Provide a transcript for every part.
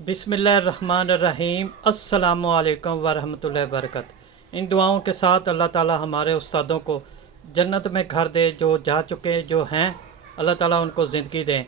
बिस्मिल्लाहिर्रहमानिर्रहीम अस्सलामुअलैकुम वरहमतुल्लाहि वबरकातुहू। इन दुआओं के साथ अल्लाह ताला हमारे उस्तादों को जन्नत में घर दे, जो जा चुके जो हैं अल्लाह ताला उनको ज़िंदगी दें।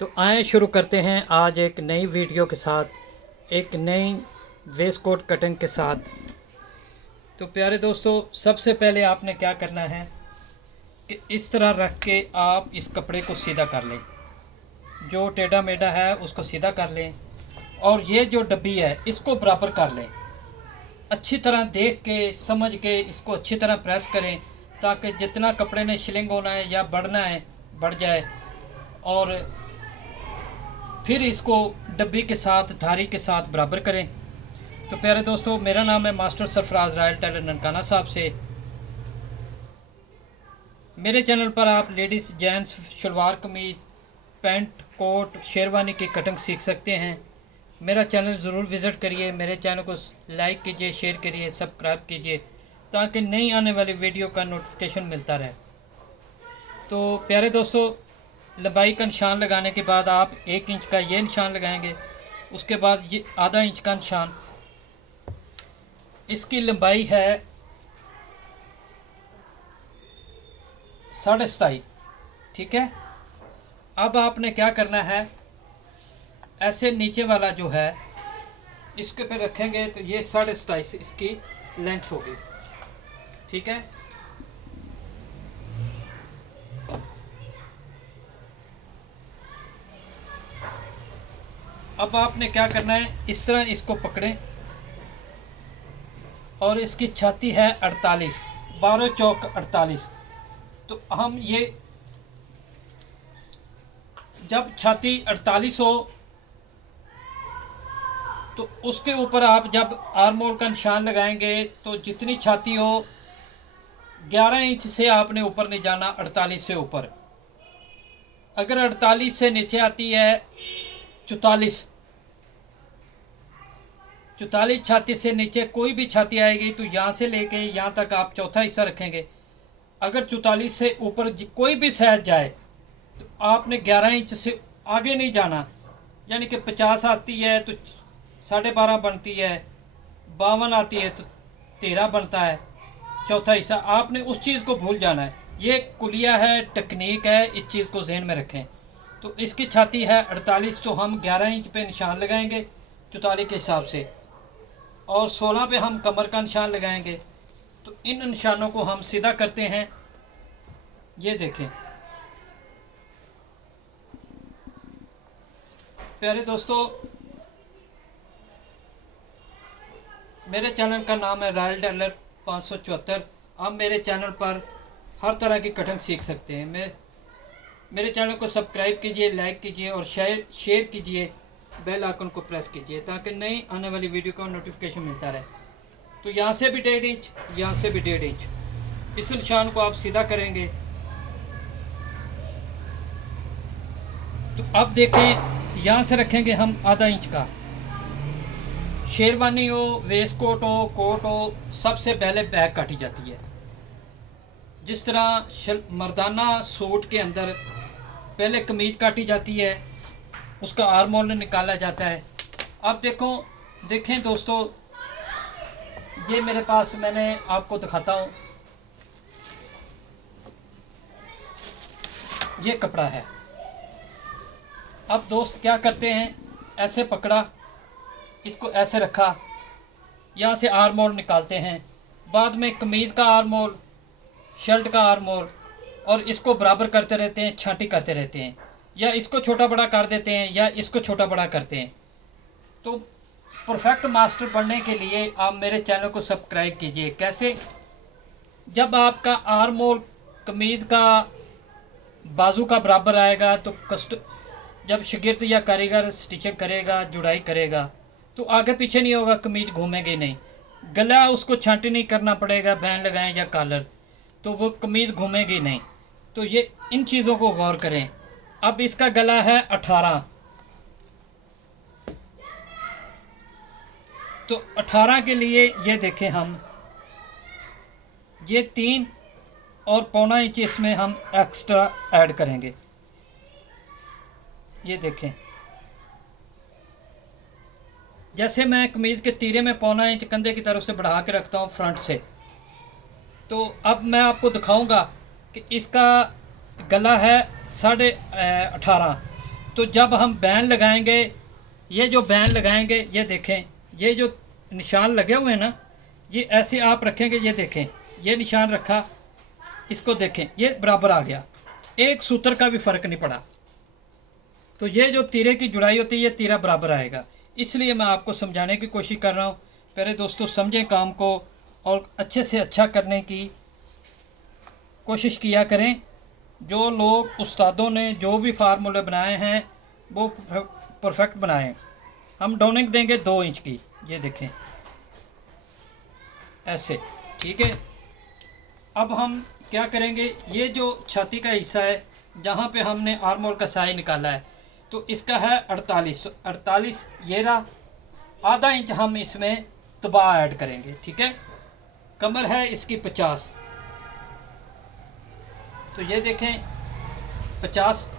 तो आए शुरू करते हैं आज एक नई वीडियो के साथ, एक नई वेस्ट कोट कटिंग के साथ। तो प्यारे दोस्तों, सबसे पहले आपने क्या करना है कि इस तरह रख के आप इस कपड़े को सीधा कर लें, जो टेढ़ा मेढ़ा है उसको सीधा कर लें, और ये जो डब्बी है इसको बराबर कर लें। अच्छी तरह देख के समझ के इसको अच्छी तरह प्रेस करें, ताकि जितना कपड़े ने शिलिंग होना है या बढ़ना है बढ़ जाए। और फिर इसको डब्बी के साथ धारी के साथ बराबर करें। तो प्यारे दोस्तों, मेरा नाम है master Sarfaraz royal tailor Nankana Sahib से। मेरे चैनल पर आप लेडीज़ जेंट्स शलवार कमीज़ पैंट कोट शेरवानी की कटिंग सीख सकते हैं। मेरा चैनल ज़रूर विज़िट करिए, मेरे चैनल को लाइक कीजिए, शेयर करिए, सब्सक्राइब कीजिए, ताकि नई आने वाली वीडियो का नोटिफिकेशन मिलता रहे। तो प्यारे दोस्तों, लंबाई का निशान लगाने के बाद आप 1 इंच का ये निशान लगाएंगे, उसके बाद ये आधा इंच का निशान। इसकी लंबाई है 27.5, ठीक है। अब आपने क्या करना है, ऐसे नीचे वाला जो है इसके पे रखेंगे तो ये 27.5 इसकी लेंथ होगी, ठीक है। अब आपने क्या करना है, इस तरह इसको पकड़ें और इसकी छाती है 48, 12 चौक 48। तो हम ये जब छाती 48 हो तो उसके ऊपर आप जब आर्म होल का निशान लगाएंगे तो जितनी छाती हो 11 इंच से आपने ऊपर नहीं जाना, 48 से ऊपर। अगर 48 से नीचे आती है 44 छाती से नीचे कोई भी छाती आएगी तो यहाँ से लेके यहाँ तक आप चौथा हिस्सा रखेंगे। अगर 44 से ऊपर कोई भी साइज जाए तो आपने 11 इंच से आगे नहीं जाना। यानी कि 50 आती है तो 12.5 बनती है, 52 आती है तो 13 बनता है चौथा हिस्सा। आपने उस चीज़ को भूल जाना है। ये कुलिया है, टेक्निक है, इस चीज़ को जहन में रखें। तो इसकी छाती है 48, तो हम 11 इंच पे निशान लगाएंगे 44 के हिसाब से, और 16 पे हम कमर का निशान लगाएंगे। तो इन निशानों को हम सीधा करते हैं। ये देखें प्यारे दोस्तों, मेरे चैनल का नाम है रॉयल टेलर 574। आप मेरे चैनल पर हर तरह की कटिंग सीख सकते हैं। मेरे चैनल को सब्सक्राइब कीजिए, लाइक कीजिए और शेयर कीजिए, बेल आइकन को प्रेस कीजिए, ताकि नई आने वाली वीडियो का नोटिफिकेशन मिलता रहे। तो यहाँ से भी 1.5 इंच, यहाँ से भी 1.5 इंच, इस निशान को आप सीधा करेंगे। तो अब देखें, यहाँ से रखेंगे हम आधा इंच का। शेरवानी हो, वेस्ट कोट हो, कोट हो, सबसे पहले बैक काटी जाती है। जिस तरह मर्दाना सूट के अंदर पहले कमीज काटी जाती है, उसका आर्म होल निकाला जाता है। अब देखें दोस्तों, ये मेरे पास, मैंने आपको दिखाता हूँ, ये कपड़ा है। अब दोस्त क्या करते हैं, ऐसे पकड़ा, इसको ऐसे रखा, यहाँ से आर्म होल निकालते हैं। बाद में कमीज़ का आर्म होल, शर्ट का आर्म होल, और इसको बराबर करते रहते हैं, छांटी करते रहते हैं, या इसको छोटा बड़ा कर देते हैं या इसको छोटा बड़ा करते हैं। तो परफेक्ट मास्टर बनने के लिए आप मेरे चैनल को सब्सक्राइब कीजिए। कैसे, जब आपका आर्म होल कमीज़ का बाजू का बराबर आएगा तो जब शागिर्द या कारीगर स्टिचिंग करेगा, जुड़ाई करेगा, तो आगे पीछे नहीं होगा, कमीज घूमेगी नहीं। गला उसको छांटी नहीं करना पड़ेगा, बैन लगाएं या कॉलर, तो वो कमीज घूमेगी नहीं। तो ये इन चीज़ों को गौर करें। अब इसका गला है 18, तो 18 के लिए ये देखें, हम ये 3 और पौना इंच इसमें हम एक्स्ट्रा ऐड करेंगे। ये देखें, जैसे मैं कमीज़ के तीरे में 1.25 इंच कंधे की तरफ से बढ़ा के रखता हूँ फ्रंट से, तो अब मैं आपको दिखाऊंगा कि इसका गला है 18.5। तो जब हम बैन लगाएंगे, ये जो बैन लगाएंगे, ये देखें, ये जो निशान लगे हुए हैं ना, ये ऐसे आप रखेंगे, ये देखें, ये निशान रखा, इसको देखें, ये बराबर आ गया, एक सूत्र का भी फ़र्क नहीं पड़ा। तो ये जो तीरे की जुड़ाई होती है, ये तीरा बराबर आएगा। इसलिए मैं आपको समझाने की कोशिश कर रहा हूँ। प्यारे दोस्तों, समझें काम को और अच्छे से अच्छा करने की कोशिश किया करें। जो लोग उस्तादों ने जो भी फार्मूले बनाए हैं वो परफेक्ट बनाएं। हम डाउनिंग देंगे 2 इंच की, ये देखें ऐसे, ठीक है। अब हम क्या करेंगे, ये जो छाती का हिस्सा है जहाँ पे हमने आर्म होल का साइज निकाला है, तो इसका है 48 ये रहा। आधा इंच हम इसमें दबाव ऐड करेंगे, ठीक है। कमर है इसकी 50, तो ये देखें 50,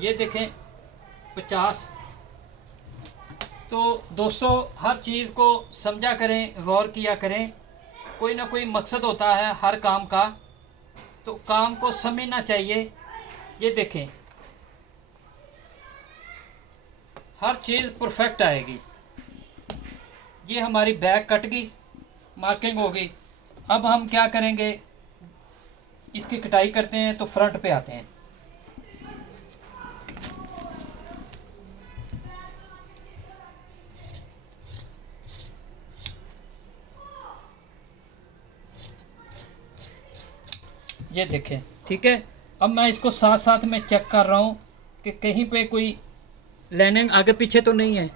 ये देखें 50। तो दोस्तों, हर चीज़ को समझा करें, गौर किया करें। कोई ना कोई मकसद होता है हर काम का, तो काम को समझना चाहिए। ये देखें, हर चीज़ परफेक्ट आएगी। ये हमारी बैक कट गई, मार्किंग हो गई। अब हम क्या करेंगे, इसकी कटाई करते हैं। तो फ्रंट पे आते हैं। ये देखें, ठीक है। अब मैं इसको साथ साथ में चेक कर रहा हूँ कि कहीं पे कोई लाइनिंग आगे पीछे तो नहीं है।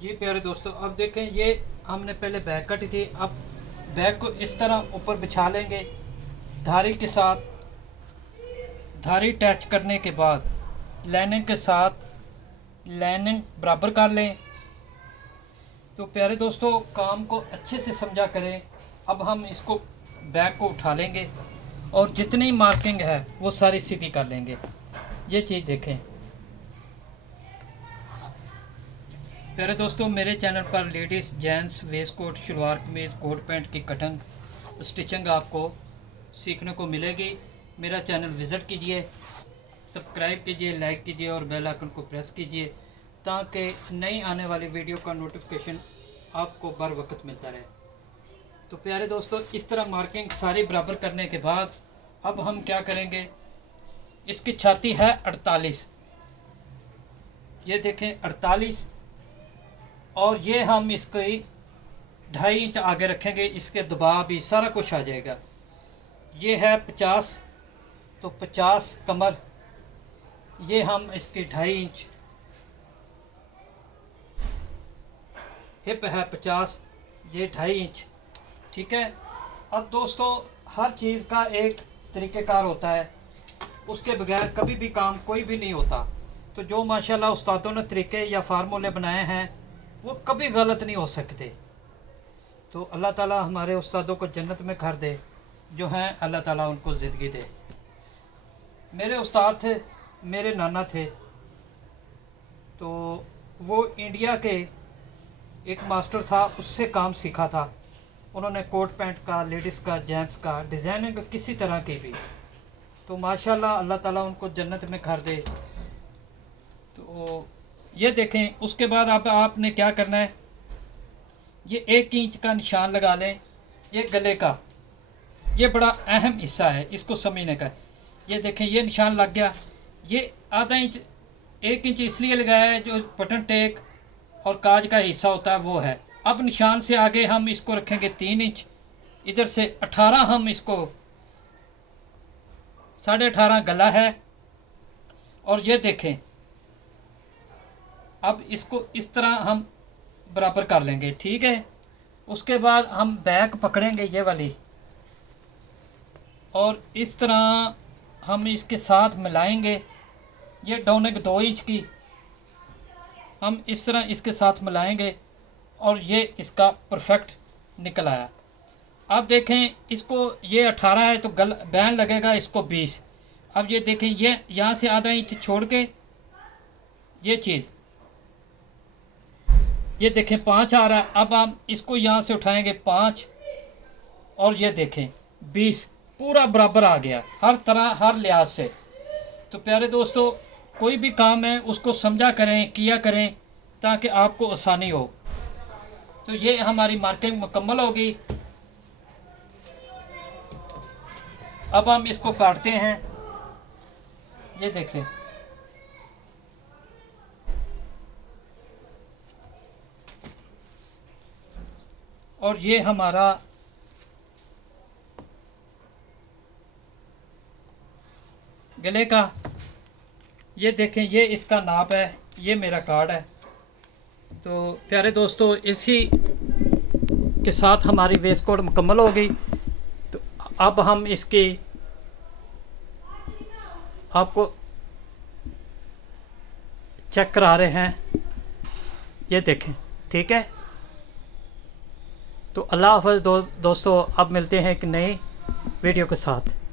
जी प्यारे दोस्तों, अब देखें, ये हमने पहले बैक कटी थी। अब बैक को इस तरह ऊपर बिछा लेंगे धारी के साथ। धारी अटैच करने के बाद लाइनिंग के साथ लाइनिंग बराबर कर लें। तो प्यारे दोस्तों, काम को अच्छे से समझा करें। अब हम इसको बैक को उठा लेंगे और जितनी मार्किंग है वो सारी सीधी कर लेंगे। ये चीज़ देखें प्यारे दोस्तों, मेरे चैनल पर ladies, gents, waistcoat, shalwar kameez, coat pant की कटिंग, स्टिचिंग आपको सीखने को मिलेगी। मेरा चैनल विज़िट कीजिए, सब्सक्राइब कीजिए, लाइक कीजिए और बेल आइकन को प्रेस कीजिए ताकि नई आने वाली वीडियो का नोटिफिकेशन आपको बर वक्त मिलता रहे। तो प्यारे दोस्तों, इस तरह मार्किंग सारी बराबर करने के बाद अब हम क्या करेंगे, इसकी छाती है 48, ये देखें 48, और ये हम इसकी 2.5 इंच आगे रखेंगे। इसके दबाव भी सारा कुछ आ जाएगा। ये है 50, तो 50 कमर, ये हम इसकी 2.5 इंच, हिप है 50, ये 2.5 इंच, ठीक है। अब दोस्तों, हर चीज़ का एक तरीक़ेकार होता है, उसके बगैर कभी भी काम कोई भी नहीं होता। तो जो माशाल्लाह उस्तादों ने तरीके या फार्मूले बनाए हैं वो कभी गलत नहीं हो सकते। तो अल्लाह ताला हमारे उस्तादों को जन्नत में घर दे, जो हैं अल्लाह ताला उनको ज़िंदगी दे। मेरे उस्ताद थे, मेरे नाना थे, तो वो इंडिया के एक मास्टर था, उससे काम सीखा था। उन्होंने कोट पैंट का, लेडीज़ का, जेंट्स का, डिज़ाइनिंग किसी तरह की भी। तो माशाल्लाह अल्लाह ताला उनको जन्नत में घर दे। तो ये देखें, उसके बाद अब आपने क्या करना है, ये 1 इंच का निशान लगा लें। ये गले का, ये बड़ा अहम हिस्सा है, इसको समझने का। ये देखें, ये निशान लग गया। ये आधा इंच, 1 इंच इसलिए लगाया है जो बटन टेक और काज का हिस्सा होता है वो है। अब निशान से आगे हम इसको रखेंगे 3 इंच, इधर से 18 हम इसको 18.5 गला है। और ये देखें, अब इसको इस तरह हम बराबर कर लेंगे, ठीक है। उसके बाद हम बैक पकड़ेंगे ये वाली, और इस तरह हम इसके साथ मिलाएंगे। ये डाउनिंग 2 इंच की हम इस तरह इसके साथ मिलाएंगे और ये इसका परफेक्ट निकल आया। अब देखें इसको, ये 18 है तो बैंड लगेगा इसको 20। अब ये देखें, ये यहाँ से आधा इंच छोड़ के ये चीज़, ये देखें 5 आ रहा है। अब हम इसको यहाँ से उठाएंगे 5 और ये देखें 20, पूरा बराबर आ गया हर तरह हर लिहाज से। तो प्यारे दोस्तों, कोई भी काम है उसको समझा करें, किया करें, ताकि आपको आसानी हो। तो ये हमारी मार्किंग मुकम्मल होगी। अब हम इसको काटते हैं। ये देखें, और ये हमारा गले का, ये देखें, ये इसका नाप है, ये मेरा कार्ड है। तो प्यारे दोस्तों, इसी के साथ हमारी वेस्ट कोट मुकम्मल हो गई। तो अब हम इसकी आपको चेक करा रहे हैं। ये देखें, ठीक है। तो अल्लाह हाफ़िज़ दोस्तों, अब मिलते हैं एक नई वीडियो के साथ।